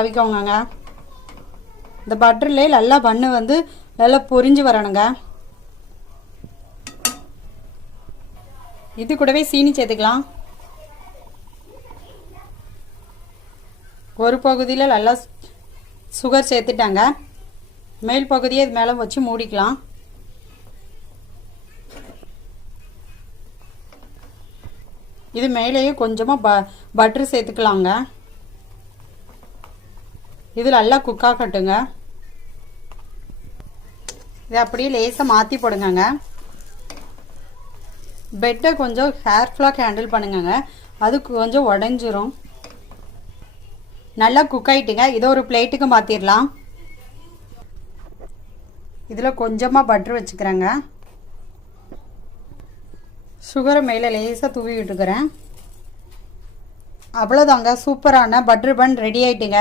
அவிக்கோங்க. இந்த பட்டர்லேயே நல்லா பண்ணு வந்து நல்லா பொரிஞ்சு வரணுங்க. இது கூடவே சீனி சேர்த்துக்கலாம். ஒரு பகுதியில் நல்லா சுகர் சேர்த்துட்டாங்க. மேல் பகுதியை இது மேலே வச்சு மூடிக்கலாம். இது மேலேயே கொஞ்சமாக பட்டர் சேர்த்துக்கலாங்க. இது நல்லா குக் ஆகட்டுங்க. இதை அப்படியே லேசாக மாற்றி போடுங்க. பெட்டை கொஞ்சம் கேர்ஃபுல்லாக ஹேண்டில் பண்ணுங்க. அது கொஞ்சம் உடஞ்சிரும். நல்லா குக் ஆகிட்டுங்க. இதை ஒரு பிளேட்டுக்கு மாற்றிடலாம். இதில் கொஞ்சமாக பட்டர் வச்சுக்கிறேங்க. சுகரை மேலே லேசாக தூவி விட்டுக்கிறேன். அவ்வளோதாங்க, சூப்பரான பட்டர் பன் ரெடி ஆகிட்டுங்க.